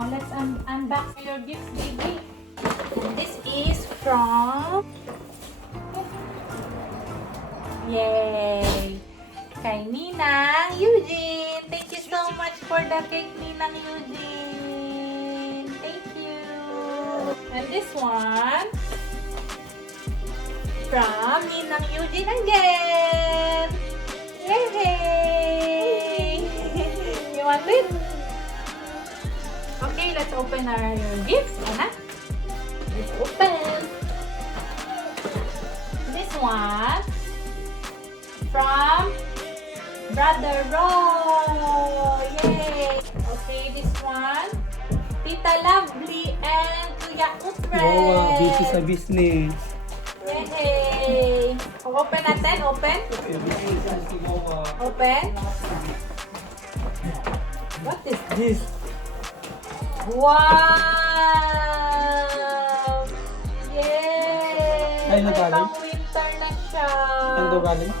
Oh, let's unbox your gifts, baby. And this is from... Yay! Kay Ninang Eugene. Thank you so much for the cake, Ninang Eugene. Thank you. And this one from Ninang Eugene again. Yay! You want it? Okay, let's open our gifts. Let's open. This one from Brother Ro. Yay! Okay, this one, Tita Lovely and Kuya Utred. Wow, busy sa business. Yay! Open natin, open. Open. What is This. Wow! Yay! Ay, May nagaling? pang winter na siya. Saan daw galing?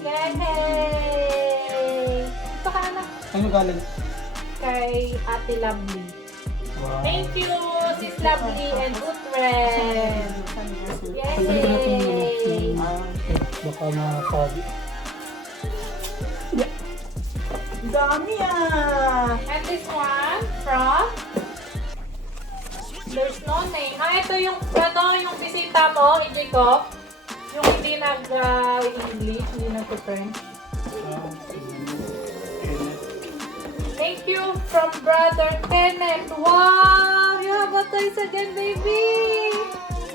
Yay! Ito ka anak. Ano galing? Kay Ate Lovely. Wow. Thank you, Sis Lovely and Utred. Yay! Baka masabi. Dami ah! And this one from... There's no name. Ito yung, yung bisita mo, enjoy ko. Yung hindi nag-English, hindi nag-French. Thank you from Brother Kenneth. Wow! You have a toys again, baby!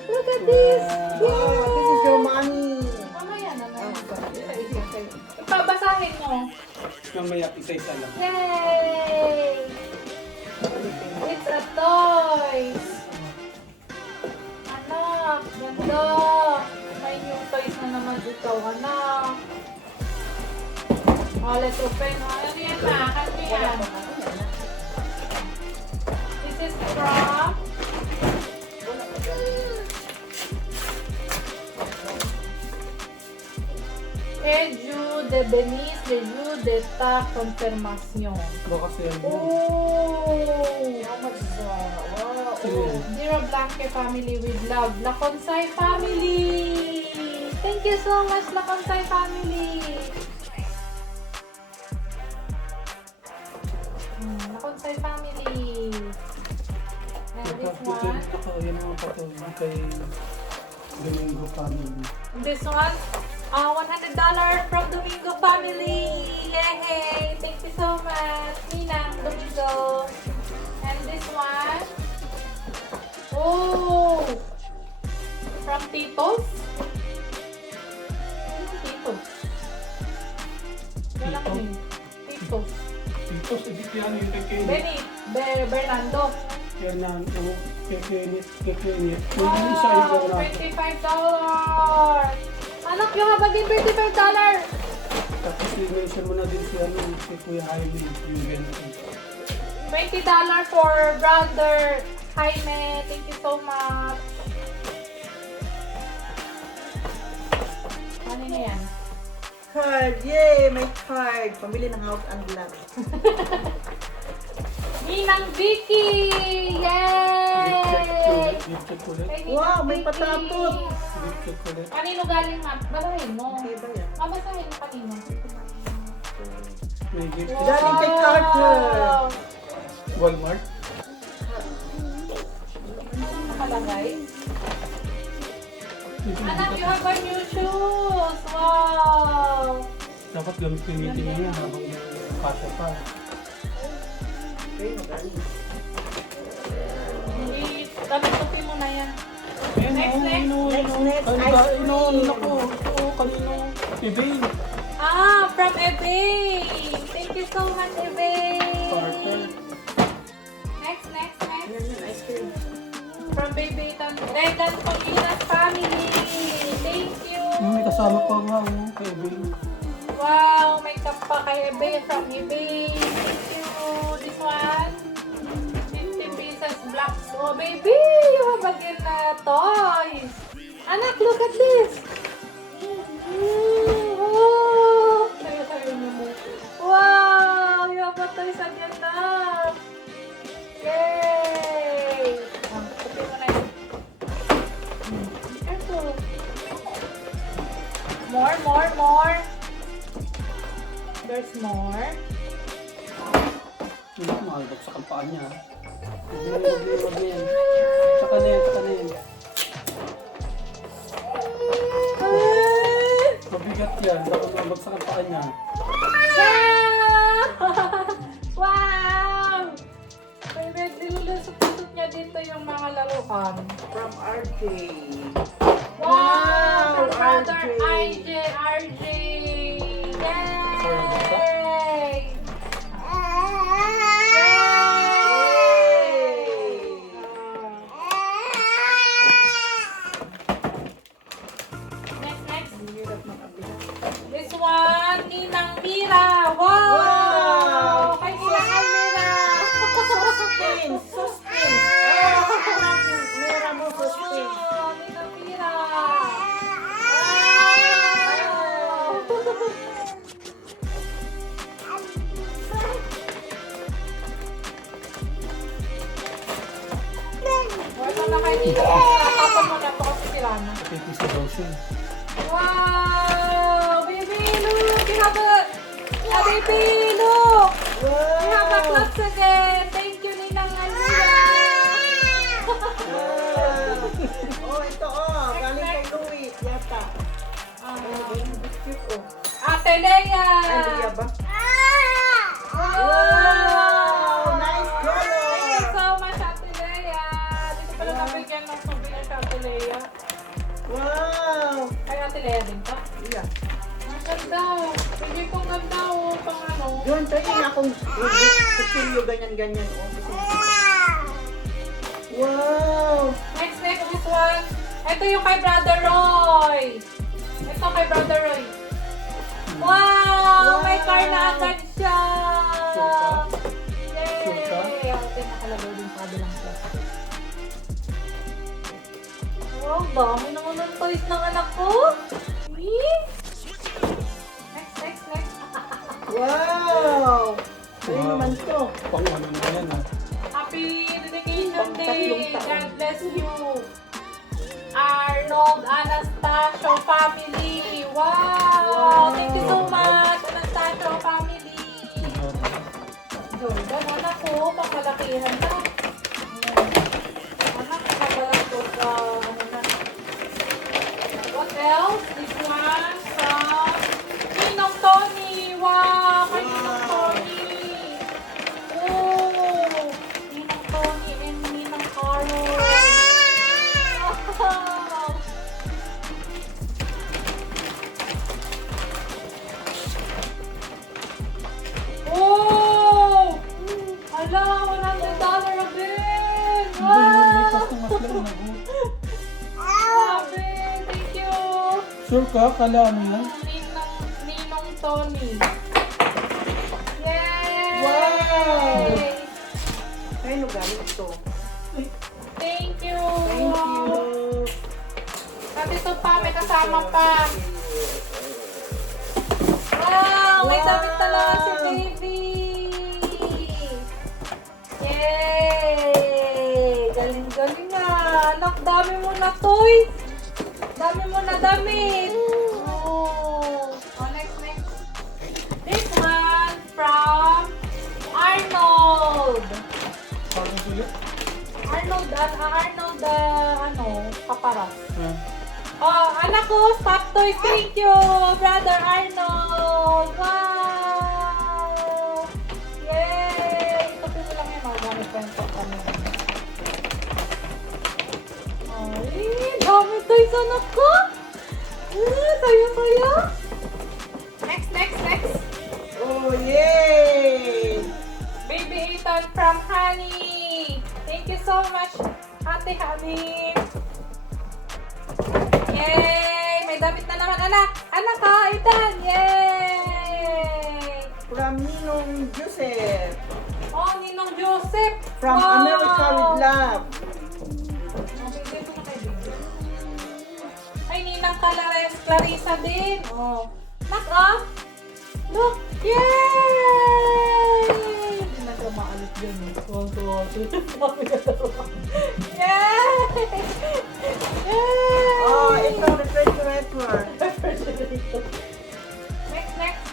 Look at this! Wow, this is your mommy. Mamaya na na. Ipabasahin mo. Mamaya, isa-isa lang. Yay! It's a toys! Anak, ganda! May new toys na naman ikaw, anak. Oh, let's open. Oh, ano yan ma? Ano yan? This is from... Eju de Benis, Eju de ta Confirmation. Baka siya. Oh! How much is wow. Sino yan? Dear Blanque family with love, La Consay family! Thank you so much, La Consay family! La Consay family! And this one, Yan mga patuloy kay Domingo family. this one, $100 from Domingo family! Yay! Thank you so much, Ninang Domingo! And this one, oh! From Titos? Ano Titos? Walang Tito? name. Titos. Ito, edit yan yung kay Kenny. Benny, Bernardo. Yan na, kay Kenny. Yung isa ikaw Wow! na. $25! Anak, yung habagin $25! Tapos i-mention mo na din si Kuya Hailey. Yung ganito. $20 for brother Jaime. Thank you so much. Ano na yan? Card! Yay! May card! Pamili ng house and lot. Ninang Vicky! Yay! Gift chocolate. Kay Ninang Wow, may Vicky. patapot. Gift chocolate. Kanino galing ma? Basahin mo. Okay ba yan? Basahin mo kanino. May gift. Galing kay Carter. Walmart. Nakalagay. Anak, you have a new shoes! Wow! Dapat gamitin mo yan habang pasya pa. Okay, magaling. Hindi, tapos-tupin mo na yan. Ayan, Next. Next, Ano ice ba? cream. Naku. Oo, kanino. Ebay. From eBay! Thank you so much, eBay! Carter. Next. Yan yun, ice cream. From Baby Regan Polinas family! Thank you! May kasama pa nga, kay Ebay. Wow! May cup pa kay eBay from eBay! Thank you! This one, 50 pieces black. Oh, baby! You have again na toys! Anak, look at this! Wow! Sayo mo. Wow! You have a toys again na! Yay! More. There's more. Hindi ko makagabaksak ang paa niya. Wag na yan. Saka na yan. Mabigat yan. Baka mabagsak ang paa niya. Wow! Baby, nilulusot niya dito yung mga laruan. From RJ. Wow! From brother RJ. RJ! Sorry, Yay! Next. This one, Ninang Mira. Wow! Kay Ninang Mira. Suspense. Mera mo suspense. Wow, Ninang Mira. Ito na kay Ninang Mira. Tapos mo na ito kasi sila na. Pipisa daw siya. Wow! Baby, look! We have a... baby, look! We have a clothes again! Thank you, Ninang Alira! Oh, ito galing kay Louis, yata. Cute Ate Lea! Andrea ba? Wow! Nice Thank you color! so much, Ate Lea! Dito pala nabigyan ng souvenir sa Ate Lea. Wow! Ay, Ate Lea din pa? Yeah. Ang ganda! Pwede kong ganda pang ano. Yun, tayo na akong kutsilyo ganyan. Wow! Next, this one. Ito yung kay Brother Roy. Ito kay Brother Roy. Wow! May car na agad siya! Sure ka? Yay! Ate, nakalagay din pa bilang plastic. Wow, dami naman ng toys ng anak ko. Next. Wow! Ano naman to? Pang ano na yan ah. Happy Dedication Pang Day! tatlong taon. God bless you! Arnold Anastasio family! Wow! Thank you so much, Anastasio family! Jordan, anak ko, pangkalakihan na. Anak, nakabalang ko sa ano na. What else? This one from Ninong Tony! Wow! Kay Ninong Tony! Oh! Ninong Tony and Ninong Carol! Wow! Oh! Ala, $100 again! May Wow! customer lang na good. Grabe! Thank you! Sure ka? Kala ano yan? Ninong Tony. Yay! Wow! Ayun, galing ito. Thank you! Thank you. At ito pa, may kasama pa. Wow! May damit talaga si baby! Yay! Galing-galing na! Anak, dami mo na toys! Dami mo na damit! Oh, next. This one from Arnold! Bagong sulit? Arnold, kaparas. Ah. Oh, anak ko, stop toys. Thank you, Brother Arnold. Wow! Yay! Ito po lang yun. Magamit ko yung kami. Ay, dami toys anak ko. Sayo. Next. Oh, yay! Baby Ethan from Honey. Thank you so much, Ate Honey. Yay! May damit na naman, anak. Anak ka, Ethan. Yay! From Ninong Joseph. Oh, Ninong Joseph. From Wow! America with Love. Ay, Ninang Clarissa din. Oh. Nak, look. Yay! Hindi na siya maalit dyan. Tuwang-tuwa. Yay! Yay! Oh, ito, refrigerator. dito. Next.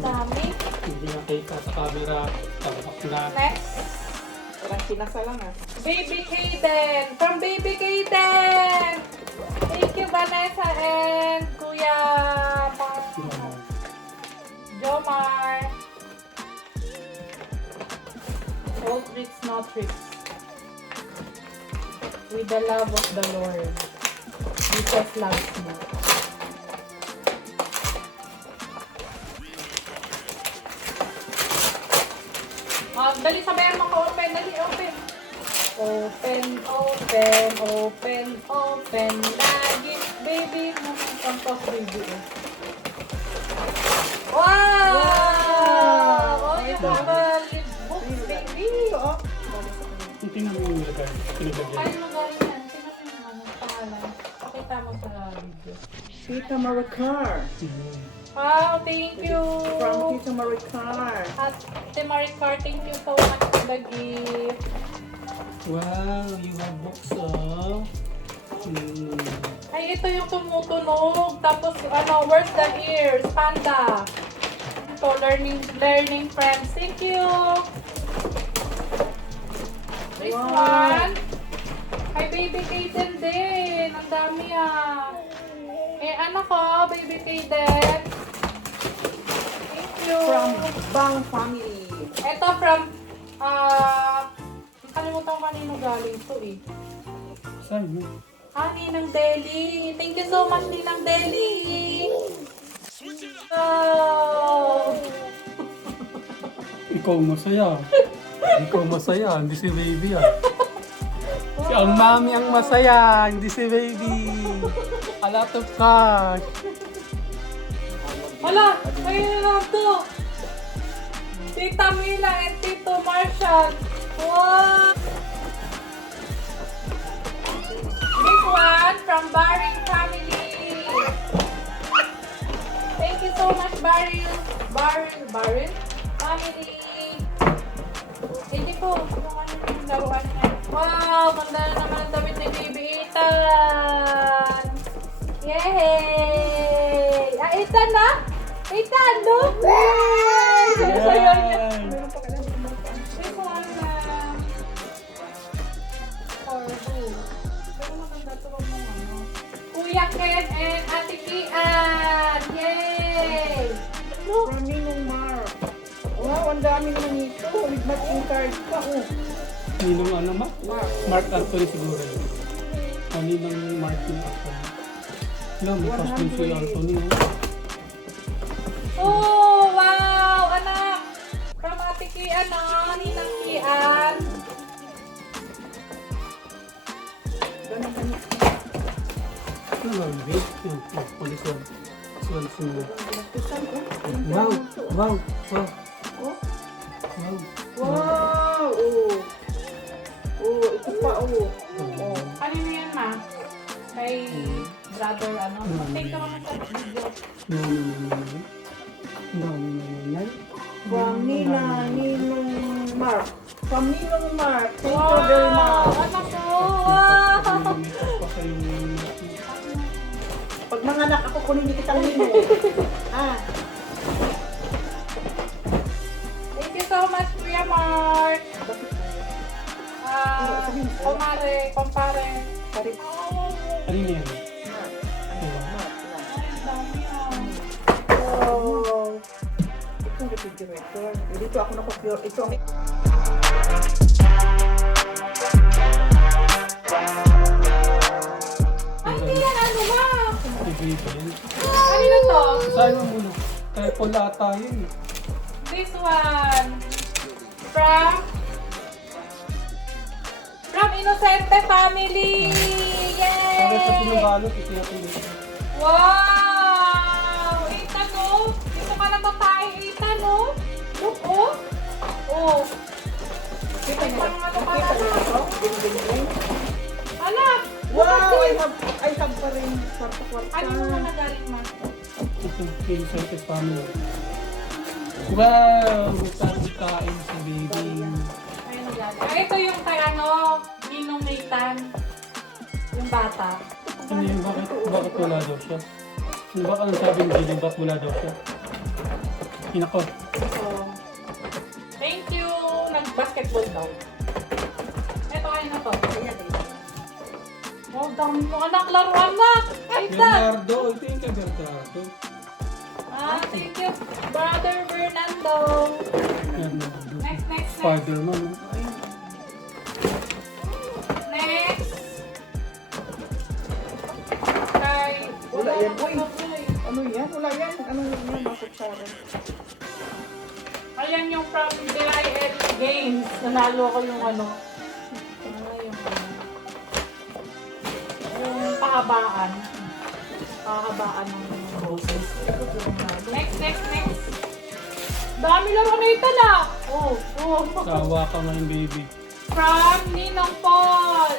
Dami. Hindi nakita sa camera. Tabak na. Next. Parang kinasa lang ah. Baby Kaden. From Baby Kaden. Thank you, Vanessa and Kuya Jomar. All tricks, no tricks. With the love of the Lord. Jesus loves me. Dali sabayan mo ko, open. Dali, open. Open. Lagi, baby. Ang top baby. Wow! Oh, you have a lip book, baby. Ito oh. Tingnan mo yung lagay. Pinagagyan. Ay, lugar yan. Sino yung pangalan? Pakita mo sa video. Tita Maricar. Wow, thank you. From Tita Maricar. Ate Maricar, thank you so much for the gift. Wow, you have books oh. Ay, ito yung tumutunog. Tapos, where's the ears? Panda. So, learning friends. Thank you. This Wow. one. Kay Baby Kaden din. Ang dami ah. Eh, ano ko, Baby Kaden? Thank you. From Bang Family. Ito from, nakalimutan ko kanino galing to eh. Saan yun? Ninang Deli. Thank you so much, Ninang Deli. Oh. Ikaw masaya. Ikaw masaya, hindi si baby ah. Si ang mami ang masaya, hindi si baby. A lot of cash. Hala, ayun na to. Tita Mila and Tito Marshall. Wow! This one from Baring family. Thank you so much, Baring family. Thank you po. Yung laruan niya. Wow! Ganda na naman ang damit ni Baby Ethan. Yay! Ethan na? Ethan, look! Yay! Sayo-sayo niya. Meron pa kailangan ng mga This one, for who? Pero maganda ito wag mong ano. Kuya Ken and Ate Kian! Yay! Look! From Ninong Mar. Wow, ang dami naman nito. With matching card pa. Oh. Ninong ano ma? Mark. Mark Anthony siguro yun. Ninong Martin Anthony. Alam, may costume si Anthony oh. Oh, wow! Anak! From Ate Kian, Ninang Kian. Ganun kami. Ano ba yung big? Yan, this one. This one single. Pinagtusan ko. Wow! Wow! Wow! Oh. Wow! Wow! Oh. Oh, ito pa oh. Oh. Ano yan, ma? Kay brother, ano? Take ka naman sa video. From Ninong Mark. From Ninong Mark. Thank you very Wow! much. Anak ko! Wow! Pag manganak ako, kunin kitang nino. Ah. Thank you so much, Kuya Mark. Kumpare. Sorry. Ano yan? Mark. Mark. Ay, ang dami ah. Wow. Ito ang refrigerator. Dito ako nakapure. Ito ang... Ay, hindi yan ano ma? Ibigay. Ano to? Saan mo muna? Telepon ata yun. This one. From Innocente family. Para sa Yay! pinubalot, itinatulog. Wow! Ethan, oh! Dito ka na ba tayo, Ethan, oh? Look, oh! Oh! Kita niyo. Parang ano pa Kita niyo na? ito? Ding-ding-ding. Anak! Wow! I have pa rin kwarta-kwarta. Ano mo na galing, ma? Ito, yung Santos family. Wow! Magsabi kain sa baby. Ayun na galing. Ito yung kay ano, Ninong Nathan. Yung bata. Ano yun? Bakit wala daw siya? Ano ba anong sabi ni Gillian? Bakit wala daw siya? Inako. Oh. Thank you. Nag-basketball daw. Ito kayo na to. Ayan eh. Oh, dami mo anak. Laruan na. Ay, dad. Bernardo. Ito yung kay Bernardo. Thank you. Brother Fernando. Bernardo. Next. Spider-Man. Ayun. Next. Kay... Wala yan, boy. na. Ano yan? Wala yan. Ano yan? Bakit sa akin? Ayan yung from DIL Games. Nanalo ako yung ano. Yung pahabaan. Pahabaan ng boses. Next. Dami laro na ito na. Oh. Sawa ka ngayon, baby. From Ninong Paul.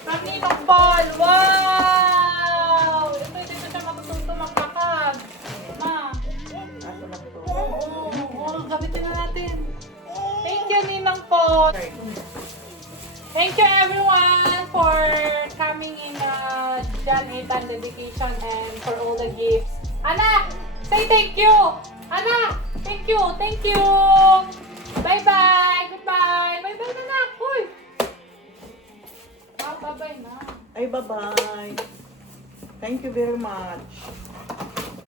From Ninong Paul. Wow! Ito siya matututo magkakag. Ma. Ako lang to. Oo, gamitin na natin. Thank you, Ninong Paul. Thank you everyone for coming in Jan 8 dedication and for all the gifts. Anak, say thank you. Anak, thank you. Bye-bye. Goodbye. Bye-bye na anak. Uy. Bye-bye na. Ay, bye-bye. Thank you very much.